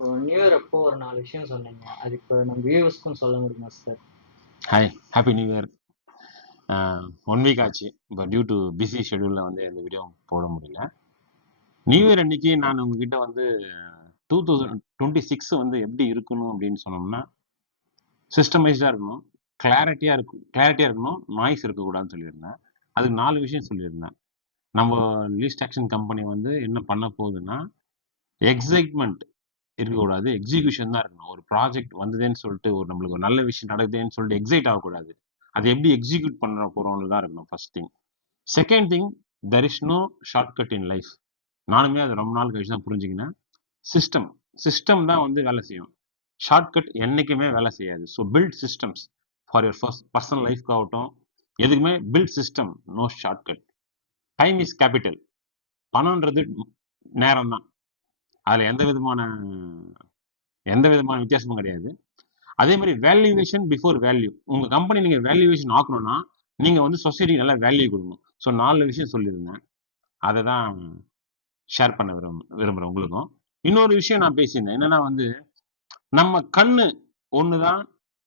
இப்போ new year அப்போ ஒரு 4 விஷயம் சொன்னீங்க. அது இப்போ நம்ம வியூவர்ஸ்க்கும் சொல்ல முடியுமா sir? Hi, happy new year. 1 week ஆச்சு. இப்போ டியூ டு பிஸி ஷெடியூலில் வந்து இந்த வீடியோ போட முடியல. நியூ இயர் அன்னைக்கு நான் உங்ககிட்ட வந்து 2026 வந்து எப்படி இருக்கணும் அப்படின்னு சொன்னோம்னா, சிஸ்டமைஸ்டாக இருக்கணும், கிளாரிட்டியாக இருக்கணும், நாய்ஸ் இருக்கக்கூடாதுன்னு சொல்லியிருந்தேன். அதுக்கு 4 விஷயம் சொல்லியிருந்தேன். நம்ம லீஸ்ட் ஆக்ஷன் கம்பெனி வந்து என்ன பண்ண போகுதுன்னா, எக்ஸைட்மெண்ட் இருக்கக்கூடாது, எக்ஸிகியூஷன் தான் இருக்கணும். ஒரு ப்ராஜெக்ட் வந்ததுன்னு சொல்லிட்டு நம்மளுக்கு ஒரு நல்ல விஷயம் நடக்குதுன்னு சொல்லிட்டு எக்ஸைட் ஆகக்கூடாது. அது எப்படி எக்ஸிக்யூட் பண்ண போறோம்னு தான் இருக்கணும் first thing. Second thing, there is no shortcut in life. நானுமே அது ரொம்ப நாள் கழிச்சு தான் புரிஞ்சுக்கினேன். சிஸ்டம் சிஸ்டம் தான் வந்து வேலை செய்யும். ஷார்ட்கட் என்னைக்குமே வேலை செய்யாது. So build systems for your first personal லைஃப்க்கு ஆகட்டும், எதுக்குமே build system, no shortcut. Time is capital. பணம்ன்றது நேரம் தான். அதுல எந்த விதமான வித்தியாசமும் கிடையாது. அதே மாதிரி வேல்யூவேஷன் பிஃபோர் வேல்யூ. உங்க கம்பெனி நீங்க வேல்யூவேஷன் ஆக்கணும்னா நீங்க வந்து சொசைட்டி நல்லா வேல்யூ கொடுக்கணும். ஸோ 4 விஷயம் சொல்லியிருந்தேன். அதை தான் ஷேர் பண்ண விரும்புறேன் உங்களுக்கும். இன்னொரு விஷயம் நான் பேசியிருந்தேன் என்னன்னா வந்து, நம்ம கண்ணு ஒண்ணுதான்,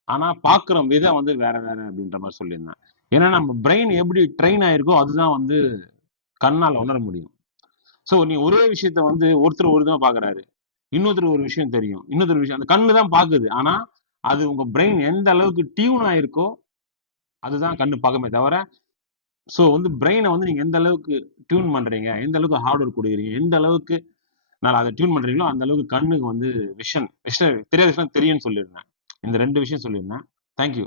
ஆனா பாக்குற விதம் வந்து வேற வேற அப்படின்ற மாதிரி சொல்லியிருந்தேன். ஏன்னா நம்ம பிரெயின் எப்படி ட்ரெயின் ஆயிருக்கோ அதுதான் வந்து கண்ணால உணர முடியும். ஸோ நீ ஒரே விஷயத்த வந்து ஒருத்தர் ஒரு விதமா பாக்குறாரு, இன்னொருத்தர் ஒரு விஷயம் தெரியும், இன்னொருத்தர் விஷயம் அந்த கண்ணு தான் பாக்குது. ஆனா அது உங்க பிரெயின் எந்த அளவுக்கு டியூன் ஆயிருக்கோ அதுதான் கண்ணு பார்க்குமே தவிர. ஸோ வந்து பிரெயினை வந்து நீங்க எந்த அளவுக்கு டியூன் பண்றீங்க, எந்த அளவுக்கு ஹார்ட் ஒர்க் கொடுக்குறீங்க, எந்த அளவுக்கு நான் அதை டியூன் பண்றீங்களோ அந்த அளவுக்கு கண்ணுக்கு வந்து விஷன் தெரியாத விஷயம் தெரியும்னு சொல்லியிருந்தேன். இந்த 2 விஷயம் சொல்லியிருந்தேன். தேங்க்யூ.